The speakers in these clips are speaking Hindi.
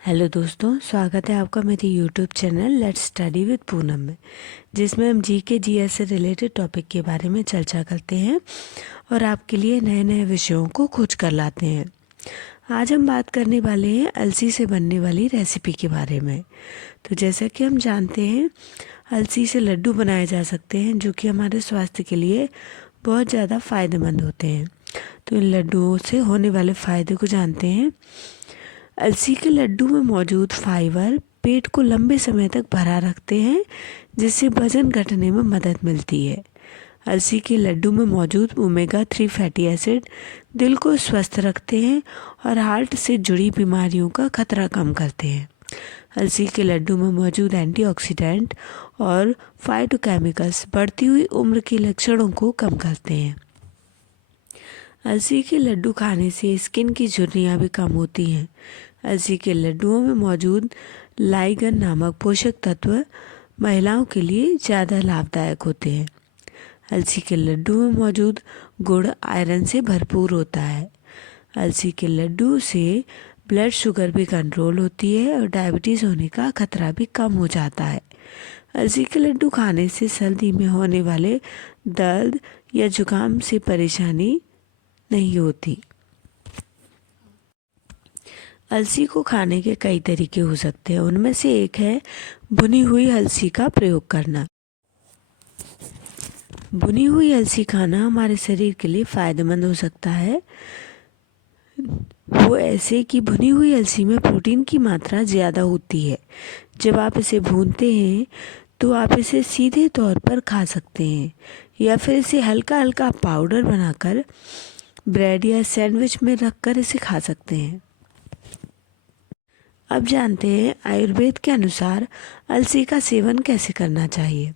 हेलो दोस्तों, स्वागत है आपका मेरे YouTube channel let's study with Poonam में, जिसमें हम जीके जीएस से रिलेटेड टॉपिक के बारे में चर्चा करते हैं और आपके लिए नए नए विषयों को खोज कर लाते हैं। आज हम बात करने वाले हैं अलसी से बनने वाली रेसिपी के बारे में। तो जैसा कि हम जानते हैं, अलसी से लड्डू बनाए जा सकते हैं जो कि हमारे स्वास्थ्य के लिए बहुत ज़्यादा फ़ायदेमंद होते हैं। तो इन लड्डुओं से होने वाले फ़ायदे को जानते हैं। अलसी के लड्डू में मौजूद फाइबर पेट को लंबे समय तक भरा रखते हैं, जिससे वजन घटने में मदद मिलती है। अलसी के लड्डू में मौजूद ओमेगा 3 फैटी एसिड दिल को स्वस्थ रखते हैं और हार्ट से जुड़ी बीमारियों का खतरा कम करते हैं। अलसी के लड्डू में मौजूद एंटीऑक्सीडेंट और फाइटोकेमिकल्स बढ़ती हुई उम्र के लक्षणों को कम करते हैं। अलसी के लड्डू खाने से स्किन की झुर्रियाँ भी कम होती हैं। अलसी के लड्डुओं में मौजूद लाइगन नामक पोषक तत्व महिलाओं के लिए ज़्यादा लाभदायक होते हैं। अलसी के लड्डू में मौजूद गुड़ आयरन से भरपूर होता है। अलसी के लड्डू से ब्लड शुगर भी कंट्रोल होती है और डायबिटीज़ होने का खतरा भी कम हो जाता है। अलसी के लड्डू खाने से सर्दी में होने वाले दर्द या जुकाम से परेशानी नहीं होती। अलसी को खाने के कई तरीके हो सकते हैं। उनमें से एक है भुनी हुई अलसी का प्रयोग करना। भुनी हुई अलसी खाना हमारे शरीर के लिए फ़ायदेमंद हो सकता है। वो ऐसे कि भुनी हुई अलसी में प्रोटीन की मात्रा ज़्यादा होती है। जब आप इसे भूनते हैं तो आप इसे सीधे तौर पर खा सकते हैं या फिर इसे हल्का हल्का पाउडर बनाकर ब्रेड या सैंडविच में रखकर इसे खा सकते हैं। अब जानते हैं आयुर्वेद के अनुसार अलसी का सेवन कैसे करना चाहिए।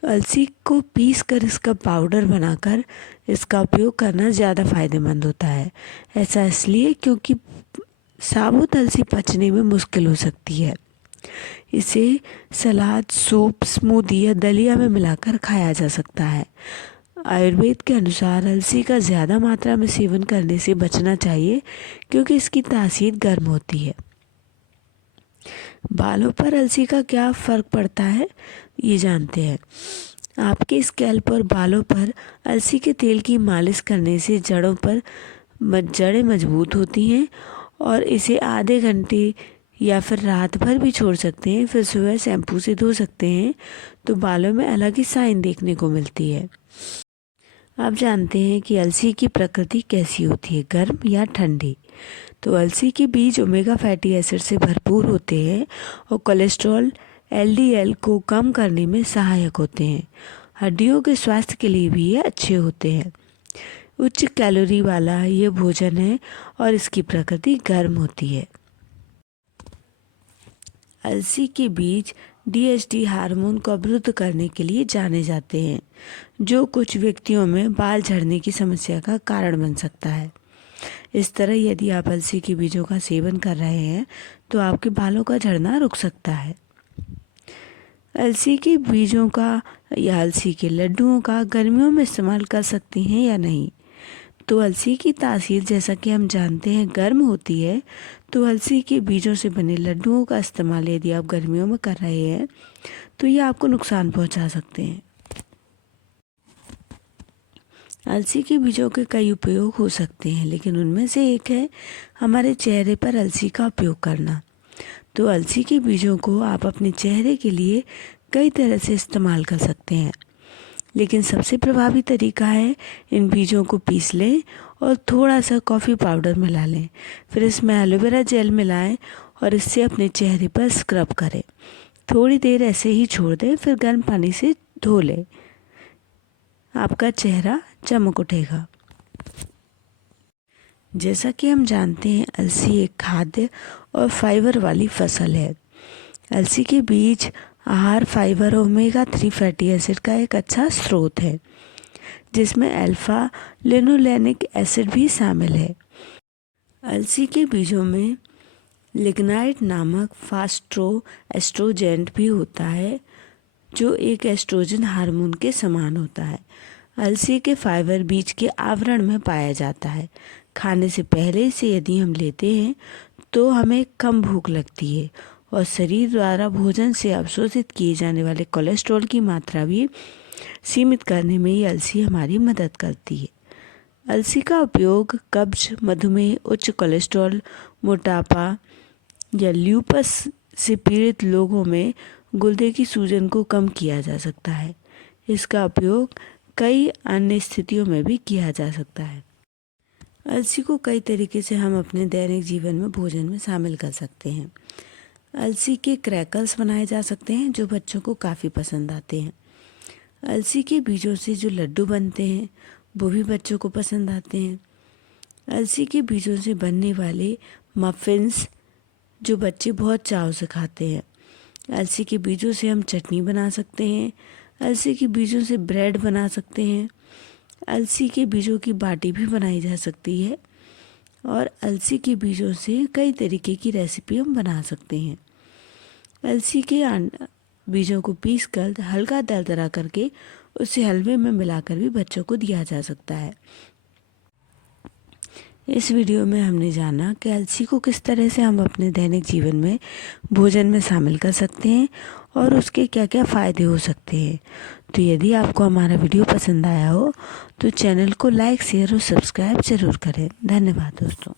तो अलसी को पीस कर इसका पाउडर बनाकर इसका उपयोग करना ज़्यादा फायदेमंद होता है। ऐसा इसलिए क्योंकि साबुत अलसी पचने में मुश्किल हो सकती है। इसे सलाद, सूप, स्मूदी या दलिया में मिलाकर खाया जा सकता है। आयुर्वेद के अनुसार अलसी का ज़्यादा मात्रा में सेवन करने से बचना चाहिए क्योंकि इसकी तासीर गर्म होती है। बालों पर अलसी का क्या फ़र्क पड़ता है, ये जानते हैं। आपके स्कैल्प और बालों पर अलसी के तेल की मालिश करने से जड़ें मजबूत होती हैं और इसे आधे घंटे या फिर रात भर भी छोड़ सकते हैं। फिर सुबह शैम्पू से धो सकते हैं तो बालों में अलग ही साइन देखने को मिलती है। आप जानते हैं कि अलसी की प्रकृति कैसी होती है, गर्म या ठंडी। तो अलसी के बीज ओमेगा फैटी एसिड से भरपूर होते हैं और कोलेस्ट्रॉल एलडीएल को कम करने में सहायक होते हैं। हड्डियों के स्वास्थ्य के लिए भी ये अच्छे होते हैं। उच्च कैलोरी वाला ये भोजन है और इसकी प्रकृति गर्म होती है। अलसी के बीज डीएचटी हार्मोन को अवरुद्ध करने के लिए जाने जाते हैं, जो कुछ व्यक्तियों में बाल झड़ने की समस्या का कारण बन सकता है। इस तरह यदि आप अलसी के बीजों का सेवन कर रहे हैं तो आपके बालों का झड़ना रुक सकता है। अलसी के बीजों का या अलसी के लड्डुओं का गर्मियों में इस्तेमाल कर सकते हैं या नहीं। तो अलसी की तासीर जैसा कि हम जानते हैं गर्म होती है, तो अलसी के बीजों से बने लड्डुओं का इस्तेमाल यदि आप गर्मियों में कर रहे हैं तो ये आपको नुकसान पहुंचा सकते हैं। अलसी के बीजों के कई उपयोग हो सकते हैं, लेकिन उनमें से एक है हमारे चेहरे पर अलसी का उपयोग करना। तो अलसी के बीजों को आप अपने चेहरे के लिए कई तरह से इस्तेमाल कर सकते हैं, लेकिन सबसे प्रभावी तरीका है इन बीजों को पीस लें और थोड़ा सा कॉफ़ी पाउडर मिला लें। फिर इसमें एलोवेरा जेल मिलाएं और इससे अपने चेहरे पर स्क्रब करें। थोड़ी देर ऐसे ही छोड़ दें, फिर गर्म पानी से धो लें। आपका चेहरा चमक उठेगा। जैसा कि हम जानते हैं, अलसी एक खाद्य और फाइबर वाली फसल है। अलसी के बीज आहार फाइबर ओमेगा 3 फैटी एसिड का एक अच्छा स्रोत है, जिसमें अल्फा लिनोलेनिक एसिड भी शामिल है। अलसी के बीजों में लिग्नाइट नामक फास्टो एस्ट्रोजेंट भी होता है, जो एक एस्ट्रोजन हार्मोन के समान होता है। अलसी के फाइबर बीज के आवरण में पाया जाता है। खाने से पहले इसे यदि हम लेते हैं तो हमें कम भूख लगती है और शरीर द्वारा भोजन से अवशोषित किए जाने वाले कोलेस्ट्रॉल की मात्रा भी सीमित करने में ये अलसी हमारी मदद करती है। अलसी का उपयोग कब्ज, मधुमेह, उच्च कोलेस्ट्रॉल, मोटापा या ल्यूपस से पीड़ित लोगों में गुर्दे की सूजन को कम किया जा सकता है। इसका उपयोग कई अन्य स्थितियों में भी किया जा सकता है। अलसी को कई तरीके से हम अपने दैनिक जीवन में भोजन में शामिल कर सकते हैं। अलसी के क्रैकर्स बनाए जा सकते हैं जो बच्चों को काफ़ी पसंद आते हैं। अलसी के बीजों से जो लड्डू बनते हैं वो भी बच्चों को पसंद आते हैं। अलसी के बीजों से बनने वाले मफ़िन्स जो बच्चे बहुत चाव से खाते हैं। अलसी के बीजों से हम चटनी बना सकते हैं। अलसी के बीजों से ब्रेड बना सकते हैं। अलसी के बीजों की बाटी भी बनाई जा सकती है और अलसी के बीजों से कई तरीके की रेसिपी हम बना सकते हैं। अलसी के बीजों को पीसकर हल्का दरदरा करके उसे हलवे में मिलाकर भी बच्चों को दिया जा सकता है। इस वीडियो में हमने जाना कि अलसी को किस तरह से हम अपने दैनिक जीवन में भोजन में शामिल कर सकते हैं और उसके क्या क्या फ़ायदे हो सकते हैं। तो यदि आपको हमारा वीडियो पसंद आया हो तो चैनल को लाइक, शेयर और सब्सक्राइब ज़रूर करें। धन्यवाद दोस्तों।